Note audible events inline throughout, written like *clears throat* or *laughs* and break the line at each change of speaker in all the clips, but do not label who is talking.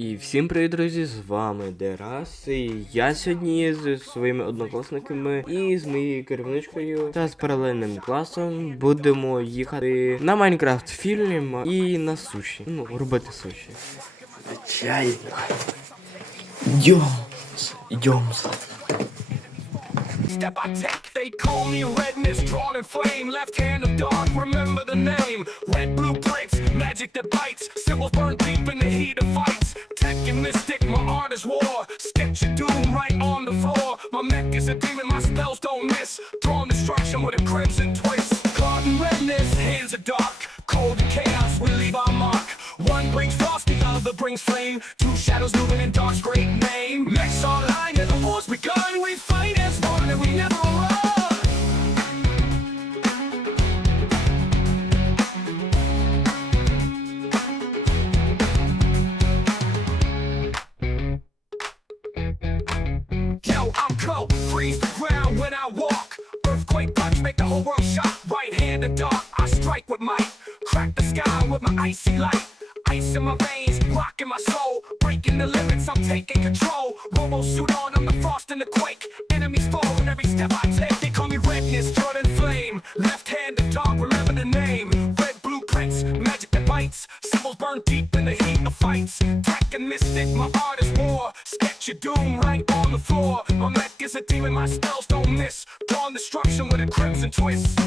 І всім привіт, друзі! З вами Дерас. І я сьогодні з своїми однокласниками і з моєю керівничкою та з паралельним класом будемо їхати на Майнкрафт фільм і на суші. Ну, робити суші. Звичайно. Йомс. Йомс.
Step I take, they call me redness, drawn in flame, left hand of dark, remember the name. Red blueprints, magic that bites, symbols burn deep in the heat of fights. Mystic, my art is war. Sketch your doom right on the floor. My mech is a demon, my spells don't miss. Drawn destruction with a crimson twist. Cloud and redness, hands are dark. Cold and chaos, we leave our mark. One brings frost, the other brings flame. Two shadows moving in dark's great name. Next online, I'm freeze the ground when I walk. Earthquake punch, make the whole world shock. Right hand of dark, I strike with might. Crack the sky with my icy light. Ice in my veins, rock in my soul. Breaking the limits, I'm taking control. Robo suit on, I'm the frost and the quake. Enemies fall in every step I take. They call me redness, Jordan flame. Left hand of dark, remember the name. Red blueprints, magic that bites. Symbols burn deep in the heat of fights. Tech and mystic, my art is war. Sketch your doom right on the floor. My mech is a demon, my spells don't miss. Dawn destruction with a crimson twist.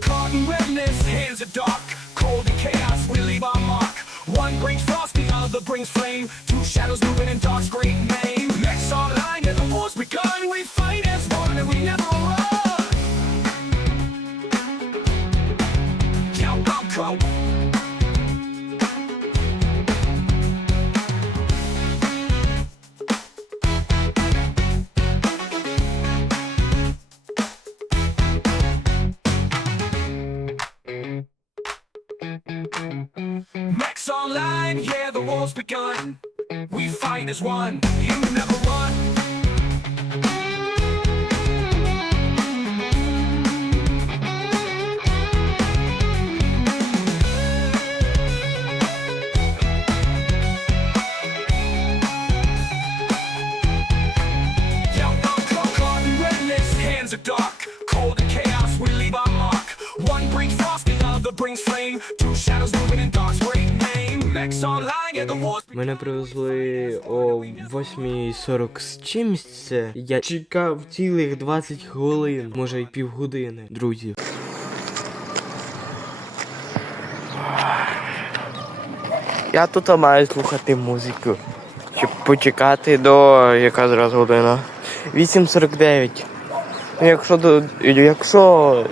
Caught in redness, hands are dark. Cold and chaos, we leave our mark. One brings frost, the other brings flame. Two shadows moving in dark's great name. Next online, and the war's begun. We fight as one, you never run. Hands are dark. Cold and chaos, we leave our mark. One brings frost, the other brings flame. Two shadows moving in dark's great
Мене привезли о 8.40 з чимсь. Я чекав цілих 20 хвилин, може й півгодини, друзі. Я тут маю слухати музику. Щоб почекати до яка зараз година? 8.49. Ну, якщо до. Якщо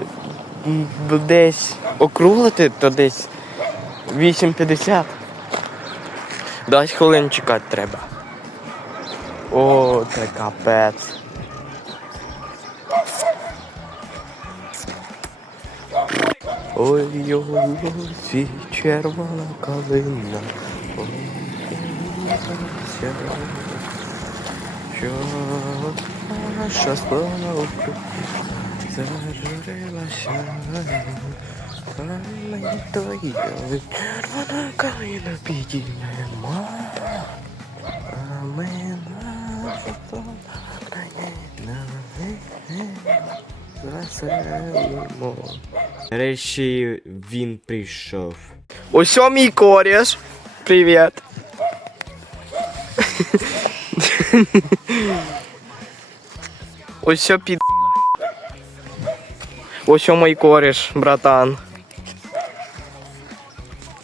десь округлити, то десь 8.50. 10 хвилин чекати треба. О, це капець. Ой, ой, ой, червона калина. Ой, що наша слава Україна зажурилася. Твої червона калина підіймемо. А ми нашу славу Нарешті він прийшов. Ось мій кореш. Привіт. Ось під. Ось мій кореш, братан.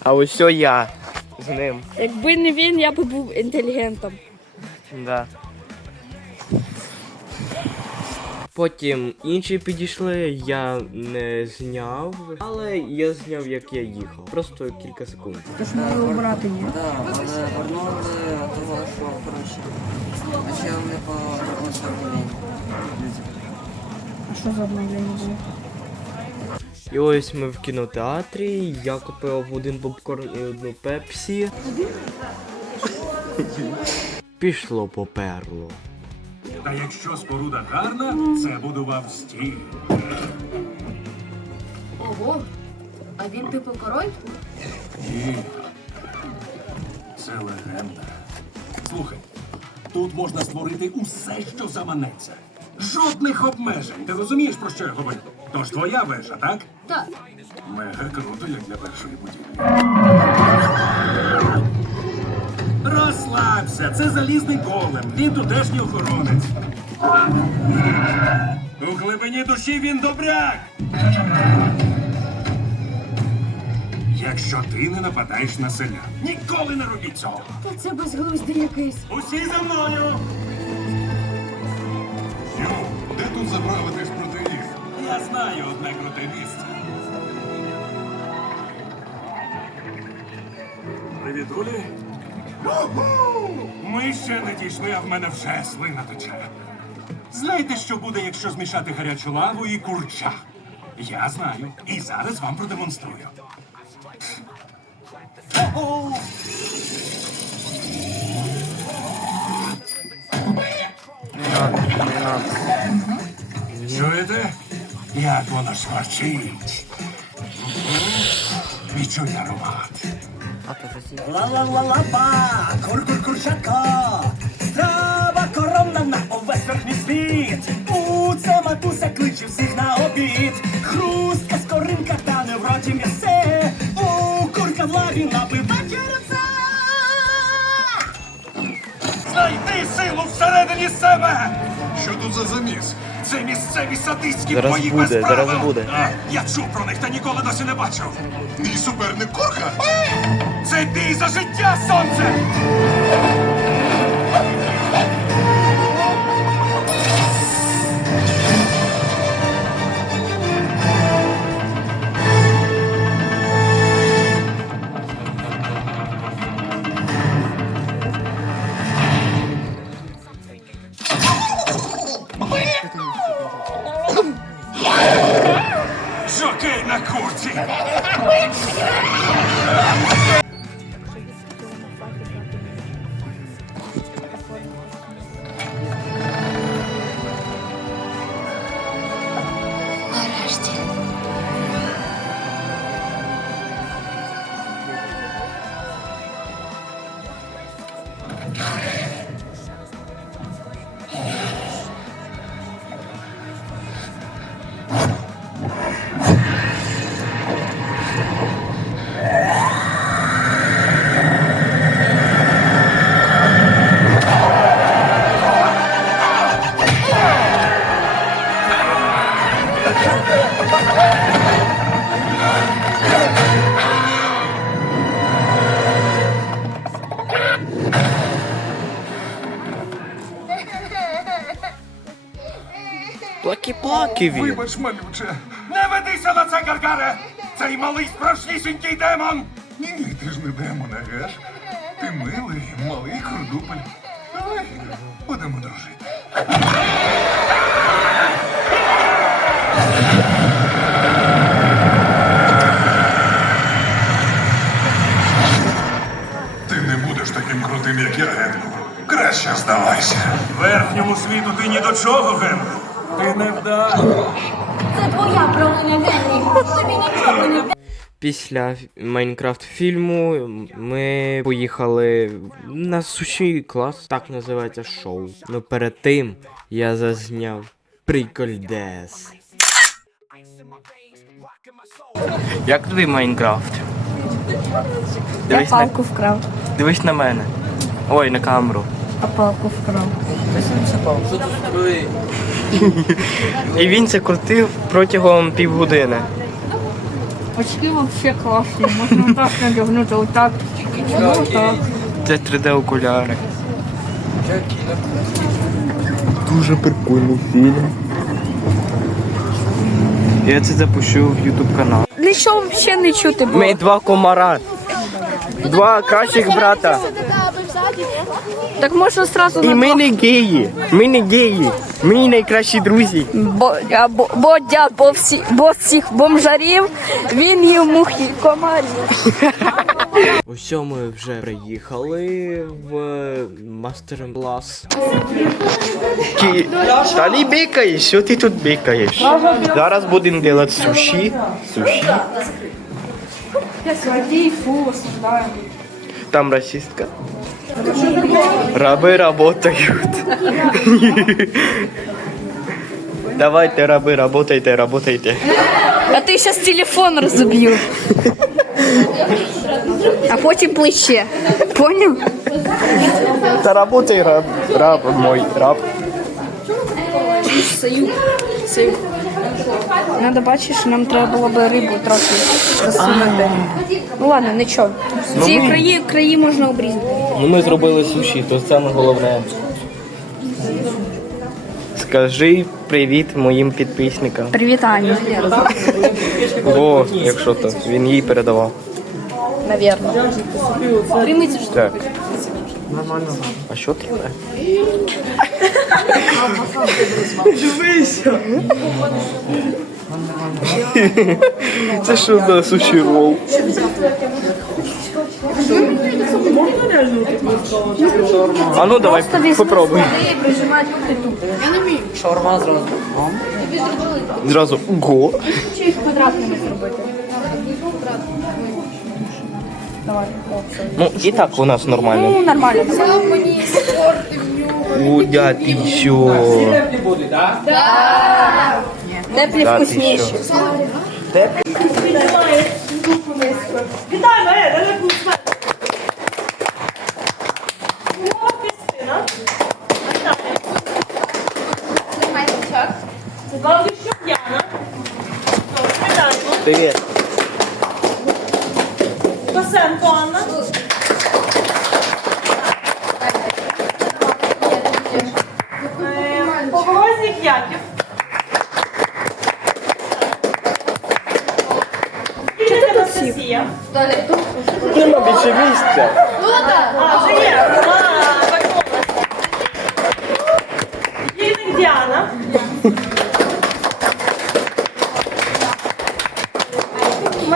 А ось я з ним.
Якби не він, я би був інтелігентом.
Да. Потім інші підійшли, я не зняв, але я зняв як я їхав. Просто кілька секунд.
Мали обрати ні.
Да, але вернули того, що коротше. А ще вони повернулися в лінію.
А що за обновлення було?
І ось ми в кінотеатрі. Я купив один попкорн і одну пепсі. Пішло поперло.
Та якщо споруда гарна, це будував стіль.
Ого, а він типу король?
Ні. Це легенда. Послухай, тут можна створити усе, що заманеться. Жодних обмежень. Ти розумієш, про що я говорю? Тож твоя вежа, так?
Так.
Мега круто, як для першої будівлі. Розслабся, це залізний голем. Він тутешній охоронець. У глибині душі він добряк. Якщо ти не нападаєш на селян, ніколи не робіть цього.
Та це безглуздя якийсь.
Усі за мною.
Тут заправитись проти їх?
Я знаю одне круте місце. Привіт, Улі. Ми ще не дійшли, а в мене вже слина тече. Знаєте, що буде, якщо змішати гарячу лаву і курча? Я знаю. І зараз вам продемонструю. О-о! Чуєте? Як воно смачить? Відчуй аромат.
Ла-ла-ла-ла-ба, кур-кур-курчатко, страва коронна на увесь верхній світ. У це матуся кличе всіх на обід. Хрустка, скоринка та не в роті м'ясе. У курка в лаві набивать руце.
Знайди силу всередині себе!
Що тут за заміс?
Це місцеві садистські
Зараз
бої
буде,
без правил.
зараз буде.
А, я чув про них та ніколи досі не бачив.
Мій суперник Корка?
Це бій за життя, сонце! Quincy!
Quincy!
Плакі-плакі він.
Вибач, малюче.
Не ведися на це, Гаргаре! Цей малий справжнісінький демон!
Ні, ти ж не демон, еге ж? Ти милий, малий кордупель. Давай, будемо дружити. Ти не будеш таким крутим, як я, Генку. Краще здавайся.
Верхньому світу ти ні до чого, Генри. Ти не вдав.
Це твоя провина, Генрі. Тобі нічого не
Після Майнкрафт фільму ми поїхали на суші клас, так називається шоу. Ну перед тим я зазняв прикольдес. Як тобі Майнкрафт?
Я
Дивись на,
палку вкрав,
дивись на мене. Ой, на камеру.
А палку вкрав.
Що?
І він це крутив протягом півгодини.
Очки вообще класні, можна так надягнути, отак. Ну.
Це 3D окуляри. Дуже прикольний фільм. Я це запущу в YouTube канал.
Нічого взагалі не чути було.
Ми два комара. Два кращих брата.
Так можна одразу
І ми не геї. Ми не геї. Ми найкращі друзі.
Бо, а, бо, Бодя, бо, всі, бо цих бомжарів, він їв мухи комарів. *laughs*
Ось ми вже приїхали в мастер клас. Та не бікаєш, що ти тут бікаєш? Зараз будемо робити суші. Суші.
Я сладій, фу.
Там расистка. Раби работают. Давайте, раби, работайте, работайте.
А ти зараз телефон розоб'ю. А потім плече. Поняв?
Да работай, раб, раб мой, раб.
Надо бачиш, нам треба було би рибу трохи. Ну ладно, нічого. Ці краї, краї можна обрізати.
Ну ми зробили суші, то саме головне. Скажи привіт моїм підписникам.
Привіт, Аня.
О, якщо то, він їй передавав.
Навірно.
Так. А що треба? Дивися. Це що за суші рол? А ну давай, попробуй.
Шаурма зразу.
Зразу ого.
Чи їх квадратними зробити?
Ну і так у нас нормально.
Ну, нормально.
О, дядь, ти що?
Теплі
Да, ти
вкусніші.
що?
Вітаю,
Привіт.
Косенко Анна. Е, Поворозник Яків. Анастасія.
Нема більше місця.
А, вже є. А, вернулася. Вільник Діана.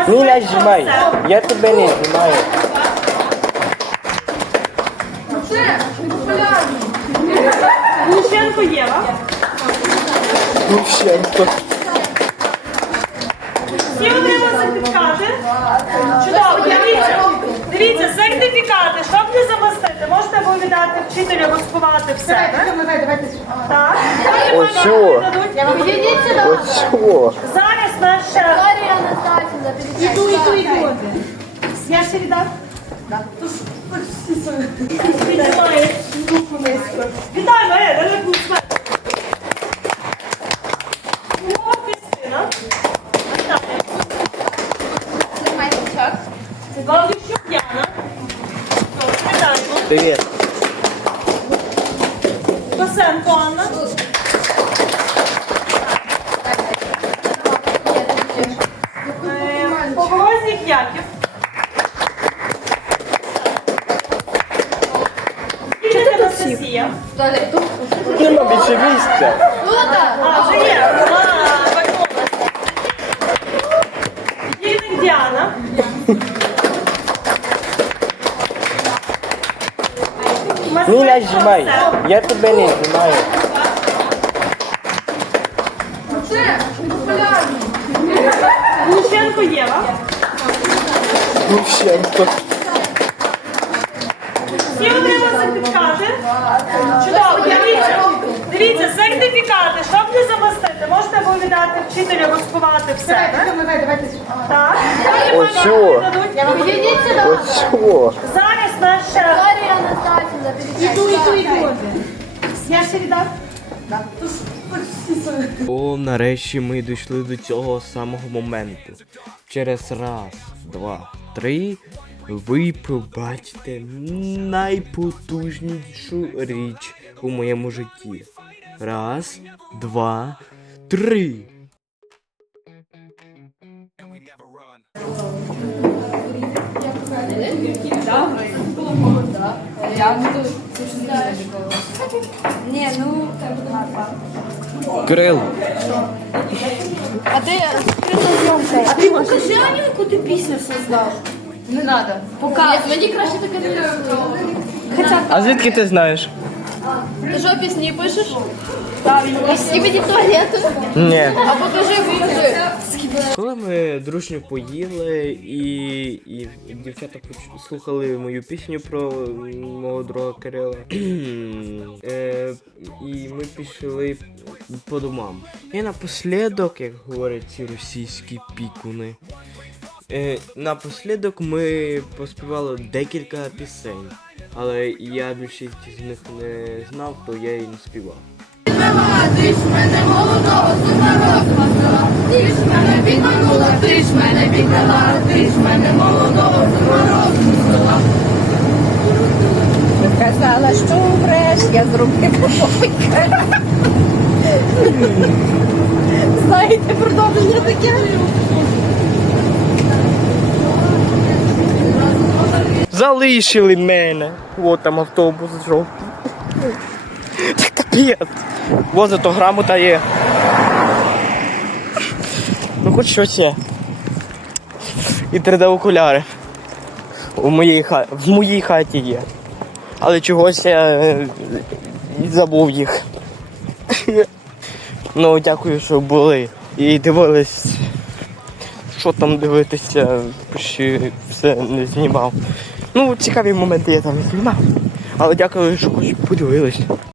Міля, знімай. Я тебе не знімаю.
Лущенко Єва.
Лущенко.
Всі отримали сертифікати. Чудово, дивіться. Дивіться, сертифікати, щоб не замостити, можете або віддати вчителю або сховати в себе. Так.
Ось що? Ось що?
Зараз наш шеф.
Іду, иду, иду.
Я ще віддав? Вітаю. Вітаю, Марія, дуже вкусно. О, Кристина. Вітаю. Балдищук Яна. Добре, вітаємо.
Привіт.
Косенко Анна. Е, Поворозник Яків. Кілька Анастасія.
Нема більше місця.
А, вже є. А, вернулася. Вільник Діана.
Міля, знімай. Я тебе не знімаю.
Лущенко Єва.
Лущенко.
Сертифікати. Чудово, дивіться. Дивіться, сертифікати, щоб не замостити, можете або віддати вчителю або сховати в себе. Так.
Ось що? Ось що?
Зараз наш.
Іду, іду, іду.
Я ще віддав?
О, нарешті ми дійшли до цього самого моменту. Через раз, два, три. Ви побачите найпотужнішу річ у моєму житті. Раз, два, три.
Ні, ну
Крил.
а ти. А ти покажи Аню, яку ти пісню создав.
Не надо.
Пока.
Мені краще таке не
Хоча
А звідки ти знаєш?
Ти що, пісні пишеш? Так. І мені туалету.
Ні.
А покажи, покажи.
Коли ми дружньо поїли і, і дівчата поч- слухали мою пісню про мого друга Кирила. *clears throat* е, і ми пішли по домам. І напослідок, як говорять ці російські пікуни. Е, напослідок ми поспівали декілька пісень, але я більшість з них не знав, то я і не співав.
Ти ж мене молодого сума розмазала, ти ж мене підманула, ти ж мене піддала, ти ж мене молодого сума розмазала.
Казала, що вреш, я з руки попика. Знаєте, продовження таке.
Залишили мене. От там автобус жовтий. Це капець. Вот зато грамота є. Ну хоч щось є. І 3D окуляри. У моїй ха... В моїй хаті є. Але чогось я е, забув їх. Ну, дякую, що були. І дивились. Що там дивитися, ще все не знімав. Ну, цікаві моменти я там знімав. Але дякую, що хоч подивились.